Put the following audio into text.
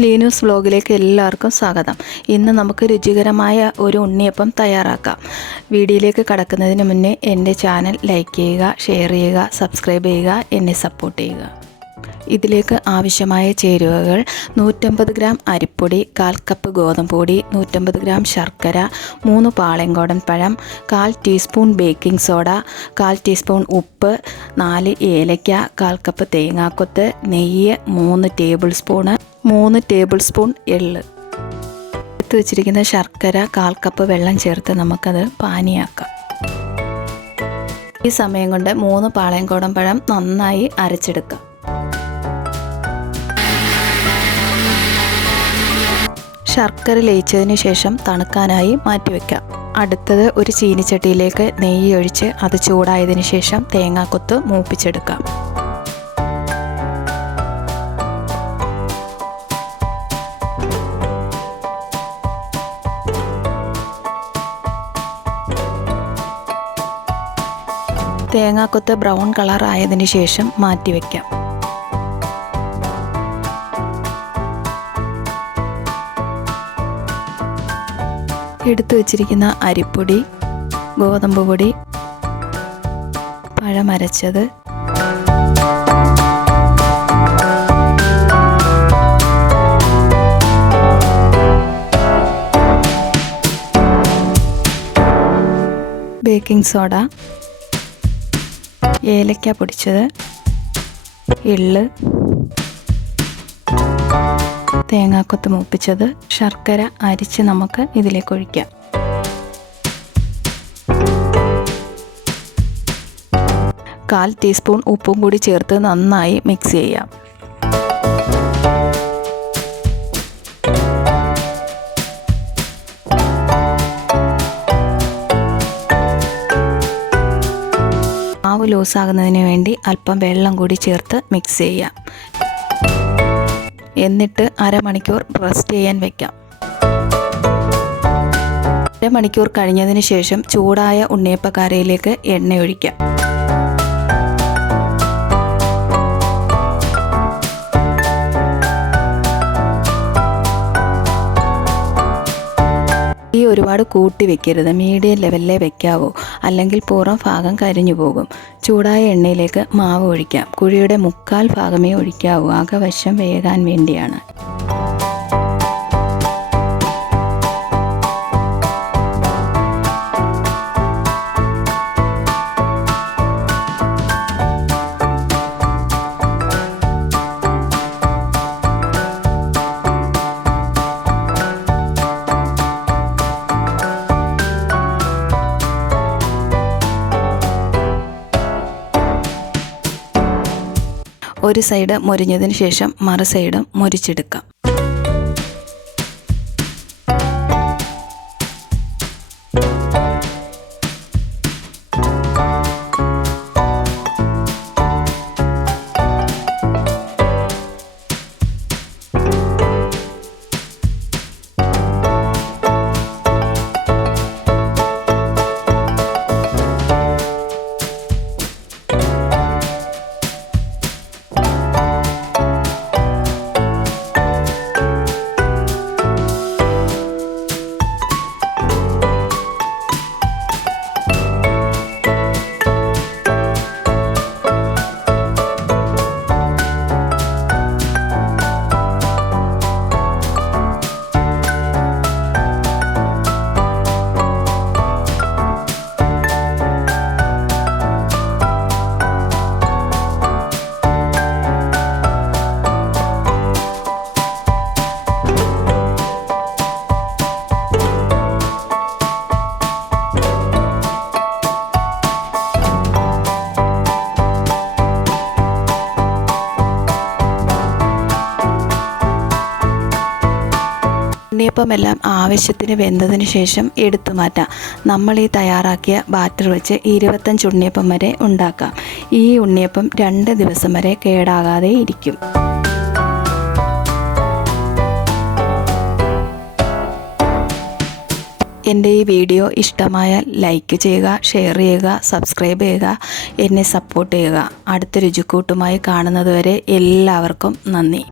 ലീനൂസ് വ്ലോഗിലേക്ക് എല്ലാവർക്കും സ്വാഗതം. ഇന്ന് നമുക്ക് രുചികരമായ ഒരു ഉണ്ണിയപ്പം തയ്യാറാക്കാം. വീഡിയോയിലേക്ക് കടക്കുന്നതിന് മുന്നേ എൻ്റെ ചാനൽ ലൈക്ക് ചെയ്യുക, ഷെയർ ചെയ്യുക, സബ്സ്ക്രൈബ് ചെയ്യുക, എന്നെ സപ്പോർട്ട് ചെയ്യുക. ഇതിലേക്ക് ആവശ്യമായ ചേരുവകൾ: 150 ഗ്രാം അരിപ്പൊടി, 1/4 കപ്പ് ഗോതമ്പ് പൊടി, 150 ഗ്രാം ശർക്കര, 3 പാളയംകോടൻ പഴം, 1/4 ടീസ്പൂൺ ബേക്കിംഗ് സോഡ, 1/4 ടീസ്പൂൺ ഉപ്പ്, 4 ഏലക്ക, 1/4 കപ്പ് തേങ്ങാക്കൊത്ത്, നെയ്യ് 3 ടേബിൾ സ്പൂണ്, 3 ടേബിൾ സ്പൂൺ എള്ള്. എടുത്തു വച്ചിരിക്കുന്ന ശർക്കര 1/4 കപ്പ് വെള്ളം ചേർത്ത് നമുക്കത് പാനിയാക്കാം. ഈ സമയം കൊണ്ട് 3 പാളയംകോടൻ പഴം നന്നായി അരച്ചെടുക്കാം. ശർക്കര ലയിച്ചതിന് ശേഷം തണുക്കാനായി മാറ്റിവെക്കാം. അടുത്തത് ഒരു ചീനിച്ചട്ടിയിലേക്ക് നെയ്യ് ഒഴിച്ച് അത് ചൂടായതിനു ശേഷം തേങ്ങാക്കൊത്ത് മൂപ്പിച്ചെടുക്കാം. തേങ്ങാക്കൊത്ത് ബ്രൗൺ കളർ ആയതിനു ശേഷം മാറ്റിവെക്കാം. എടുത്തു വച്ചിരിക്കുന്ന അരിപ്പൊടി, ഗോതമ്പ് പൊടി, പഴമരച്ചത്, ബേക്കിംഗ് സോഡ, ഏലക്ക പൊടിച്ചത്, എള്ള്, തേങ്ങാക്കൊത്ത് മൂപ്പിച്ചത്, ശർക്കര അരിച്ച് നമുക്ക് ഇതിലേക്ക് ഒഴിക്കാം. കാൽ ടീസ്പൂൺ ഉപ്പും കൂടി ചേർത്ത് നന്നായി മിക്സ് ചെയ്യാം. മാവ് ലൂസാകുന്നതിന് വേണ്ടി അല്പം വെള്ളം കൂടി ചേർത്ത് മിക്സ് ചെയ്യാം. എന്നിട്ട് അരമണിക്കൂർ റെസ്റ്റ് ചെയ്യാൻ വെക്കാം. അരമണിക്കൂർ കഴിഞ്ഞതിന് ശേഷം ചൂടായ ഉണ്ണിയപ്പക്കാരയിലേക്ക് എണ്ണ ഒഴിക്കാം. ഈ ഒരുപാട് കൂട്ടി വെക്കരുത്, മീഡിയം ലെവലിലേ വെക്കാവൂ, അല്ലെങ്കിൽ പുറം ഭാഗം കരിഞ്ഞു പോകും. ചൂടായ എണ്ണയിലേക്ക് മാവ് ഒഴിക്കാം. കുഴിയുടെ 1/4 ഭാഗമേ ഒഴിക്കാവൂ, അകവശം വേകാൻ വേണ്ടിയാണ്. ഒരു സൈഡ് മൊരിഞ്ഞതിന് ശേഷം മറു സൈഡും മൊരിച്ചെടുക്കാം. ഉണ്ണിയപ്പമെല്ലാം ആവശ്യത്തിന് വെന്തതിന് ശേഷം എടുത്തു മാറ്റാം. നമ്മൾ ഈ തയ്യാറാക്കിയ ബാറ്റർ വെച്ച് 25 ഉണ്ണിയപ്പം വരെ ഉണ്ടാക്കാം. ഈ ഉണ്ണിയപ്പം 2 ദിവസം വരെ കേടാകാതെ ഇരിക്കും. എൻ്റെ ഈ വീഡിയോ ഇഷ്ടമായാൽ ലൈക്ക് ചെയ്യുക, ഷെയർ ചെയ്യുക, സബ്സ്ക്രൈബ് ചെയ്യുക, എന്നെ സപ്പോർട്ട് ചെയ്യുക. അടുത്ത രുചിക്കൂട്ടുമായി കാണുന്നതുവരെ എല്ലാവർക്കും നന്ദി.